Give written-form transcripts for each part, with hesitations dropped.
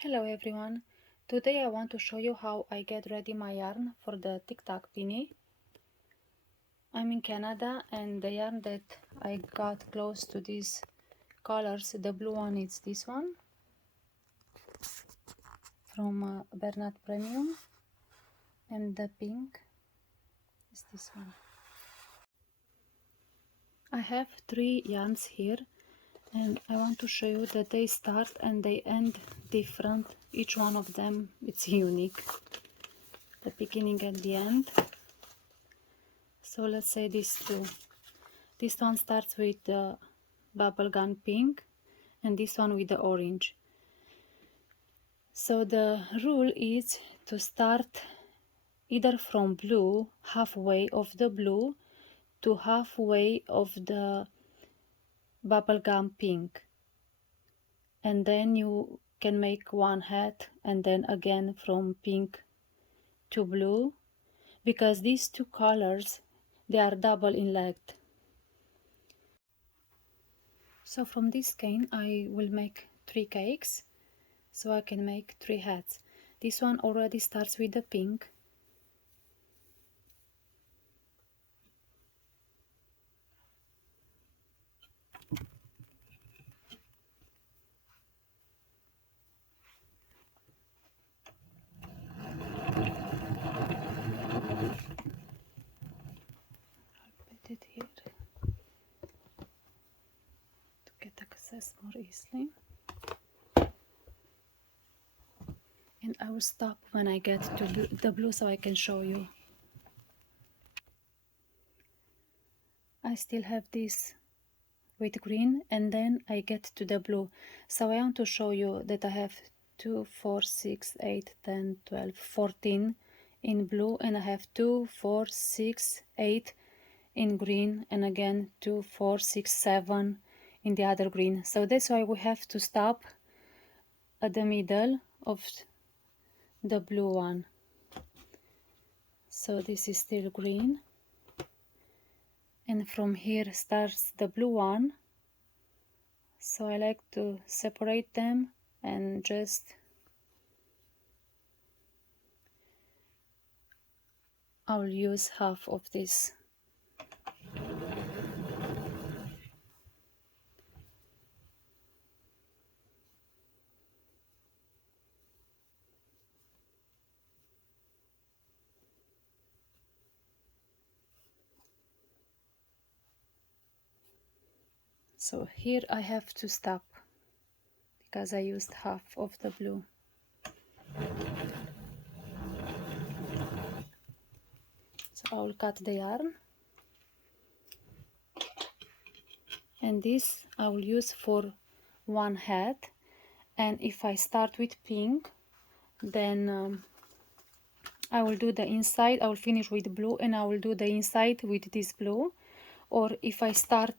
Hello everyone, today I want to show you how I get ready my yarn for the tic-tac beanie. I'm in Canada and the yarn that I got close to these colors, the blue one is this one from Bernard Premium and the pink is this one. I have 3 yarns here and I want to show you that they start and they end different. Each one of them it's unique, the beginning and the end. So let's say these two. This one starts with the bubblegum pink and this one with the orange. So the rule is to start either from blue, halfway of the blue, to halfway of the bubblegum pink. And then you can make one hat and then again from pink to blue, because these two colors, they are double in length. So from this skein I will make 3 cakes, so I can make 3 hats. This one already starts with the pink. I'll put it here to get access more easily. And I will stop when I get to the blue so I can show you. I still have this with green and then I get to the blue. So I want to show you that I have 2, 4, 6, 8, 10, 12, 14 in blue, and I have 2, 4, 6, 8 in green, and again 2, 4, 6, 7 in the other green. So that's why we have to stop at the middle of the blue one. So this is still green, and from here starts the blue one. So I like to separate them and just I'll use half of this. So here I have to stop because I used half of the blue. So I will cut the yarn, and this I will use for one hat. And if I start with pink, then I will do the inside, I will finish with blue and I will do the inside with this blue. Or if I start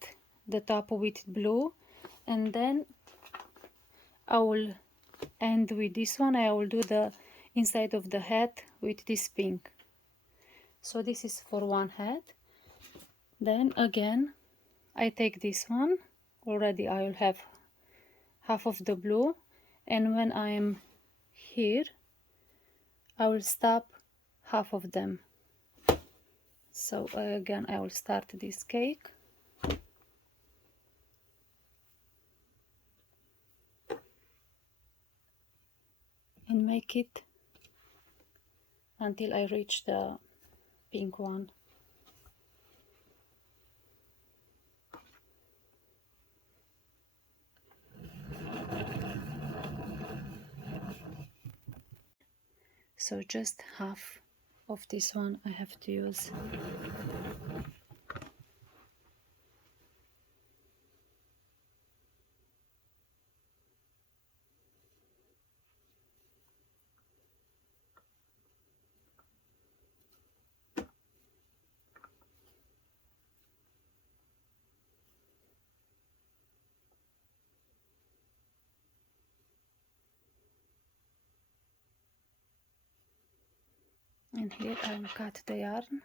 the top with blue and then I will end with this one, I will do the inside of the hat with this pink. So this is for one hat. Then again I take this one, already I will have half of the blue, and when I am here I will stop half of them. So again I will start this cake and make it until I reach the pink one. So just half of this one I have to use. And here I will cut the yarn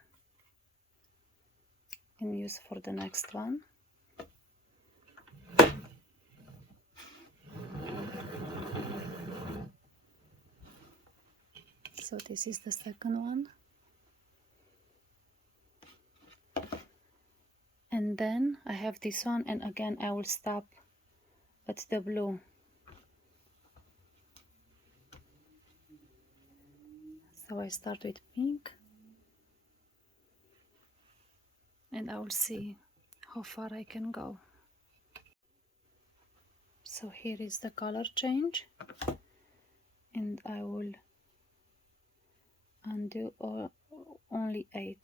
and use for the next one. So this is the second one. And then I have this one, and again I will stop at the blue. So I start with pink, and I will see how far I can go. So here is the color change, and I will undo only 8.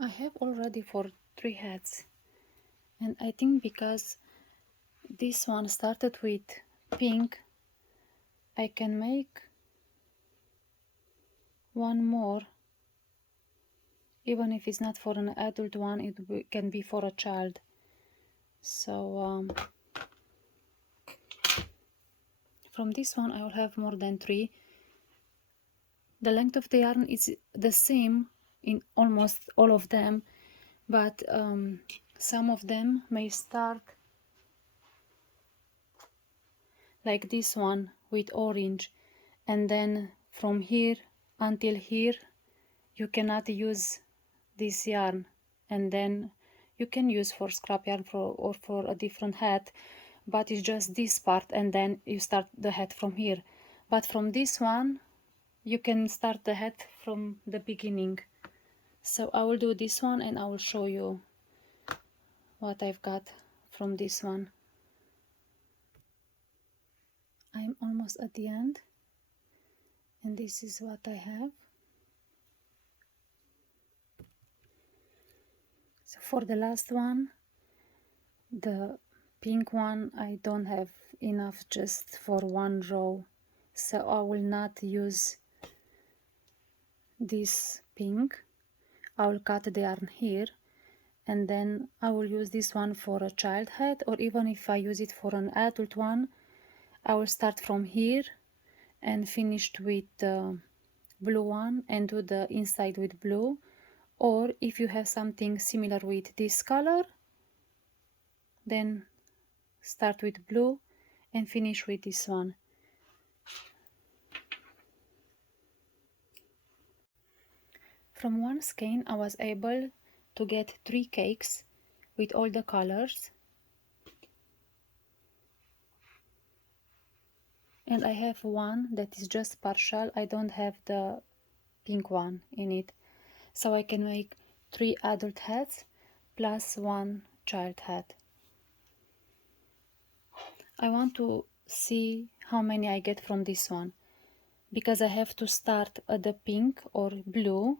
I have already for 3 hats, and I think because this one started with pink, I can make one more, even if it's not for an adult one, it can be for a child. So from this one I will have more than 3. The length of the yarn is the same in almost all of them, but some of them may start like this one with orange, and then from here until here you cannot use this yarn, and then you can use for scrap yarn or for a different hat, but it's just this part, and then you start the hat from here. But from this one you can start the hat from the beginning. So I will do this one, and I will show you what I've got from this one. I'm almost at the end, and this is what I have. So for the last one, the pink one, I don't have enough just for one row, so I will not use this pink. I will cut the yarn here, and then I will use this one for a child hat, or even if I use it for an adult one, I will start from here and finish with the blue one and do the inside with blue. Or if you have something similar with this color, then start with blue and finish with this one. From one skein I was able to get 3 cakes with all the colors, and I have one that is just partial. I don't have the pink one in it, so I can make 3 adult hats plus 1 child hat. I want to see how many I get from this one, because I have to start at the pink or blue.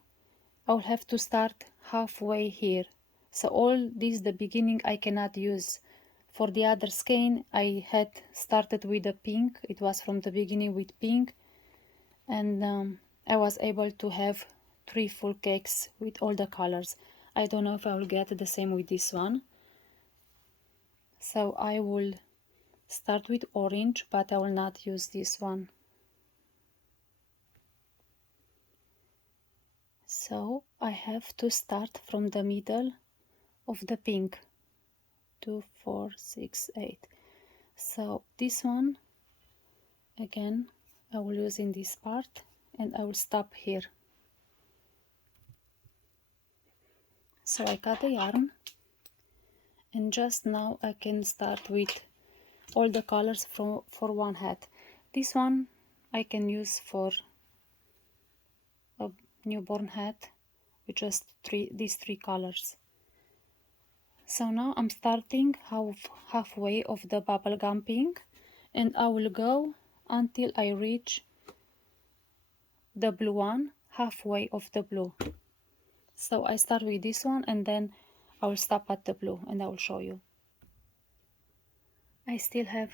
I'll have to start halfway here, so all this, the beginning, I cannot use. For the other skein I had started with the pink, it was from the beginning with pink, and I was able to have 3 full cakes with all the colors. I don't know if I will get the same with this one, so I will start with orange, but I will not use this one. So I have to start from the middle of the pink. 2, 4, 6, 8. So this one again I will use in this part, and I will stop here. So I cut the yarn, and just now I can start with all the colors for one hat. This one I can use for a newborn hat with just these 3 colors. So now I'm starting halfway of the bubblegum pink, and I will go until I reach the blue one, halfway of the blue. So I start with this one, and then I will stop at the blue, and I will show you. I still have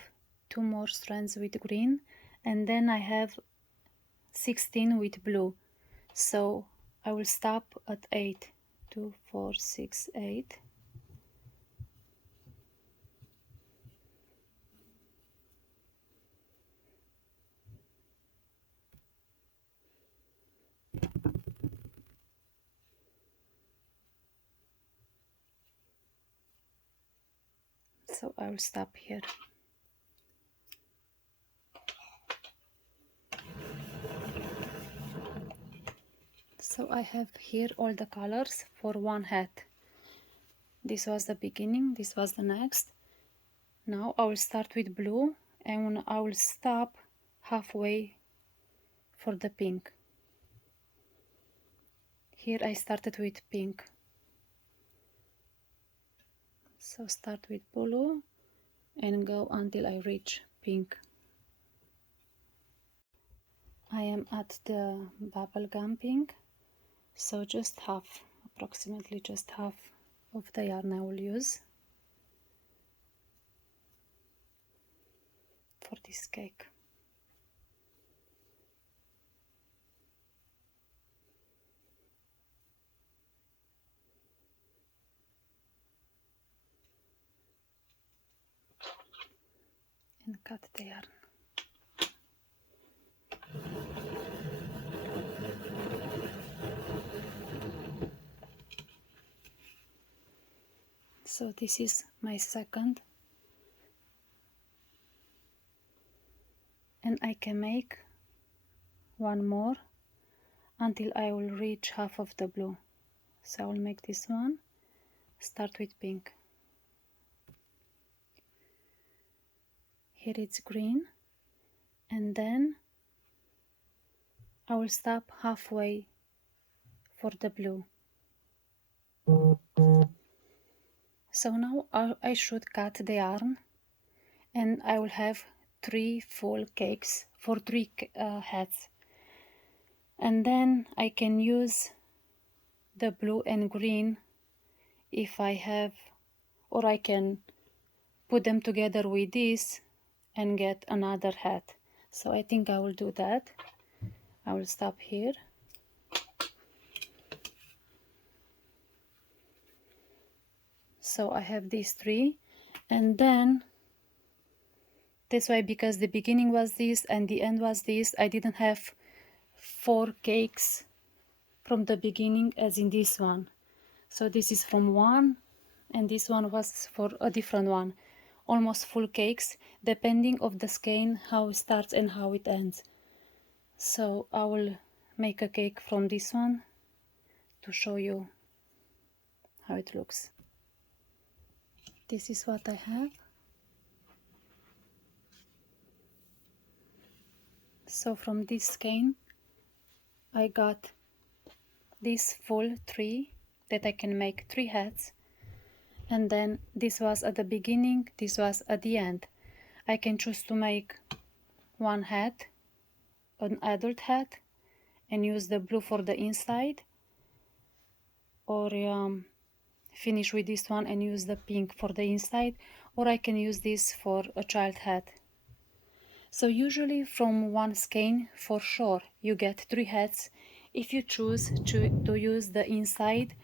2 more strands with green, and then I have 16 with blue. So I will stop at 8. 2, 4, 6, 8. So I will stop here. So I have here all the colors for one hat. This was the beginning, this was the next. Now I will start with blue and I will stop halfway for the pink. Here I started with pink. So start with blue and go until I reach pink. I am at the bubblegum pink, so just half, approximately just half of the yarn I will use for this cake. And cut the yarn. So this is my second, and I can make one more until I will reach half of the blue. So I will make this one, start with pink. Here it's green, and then I will stop halfway for the blue. So now I should cut the yarn, and I will have 3 full cakes for 3 hats. And then I can use the blue and green if I have, or I can put them together with this and get another hat. So I think I will do that. I will stop here. So I have these 3, and then that's why, because the beginning was this and the end was this, I didn't have 4 cakes from the beginning as in this one. So this is from one, and this one was for a different one. Almost full cakes, depending of the skein, how it starts and how it ends. So I will make a cake from this one to show you how it looks. This is what I have. So from this skein I got this full 3 that I can make 3 hats, and then this was at the beginning, this was at the end. I can choose to make one hat, an adult hat, and use the blue for the inside, or finish with this one and use the pink for the inside, or I can use this for a child hat. So usually from one skein for sure you get 3 hats if you choose to use the inside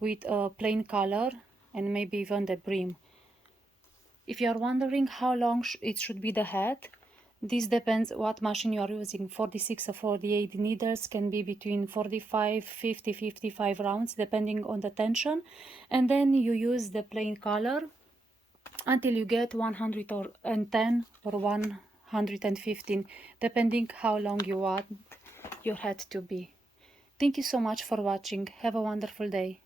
with a plain color and maybe even the brim. If you are wondering how long it should be the hat, this depends what machine you are using. 46 or 48 needles can be between 45, 50, 55 rounds depending on the tension, and then you use the plain color until you get 110 or 115, depending how long you want your hat to be. Thank you so much for watching. Have a wonderful day.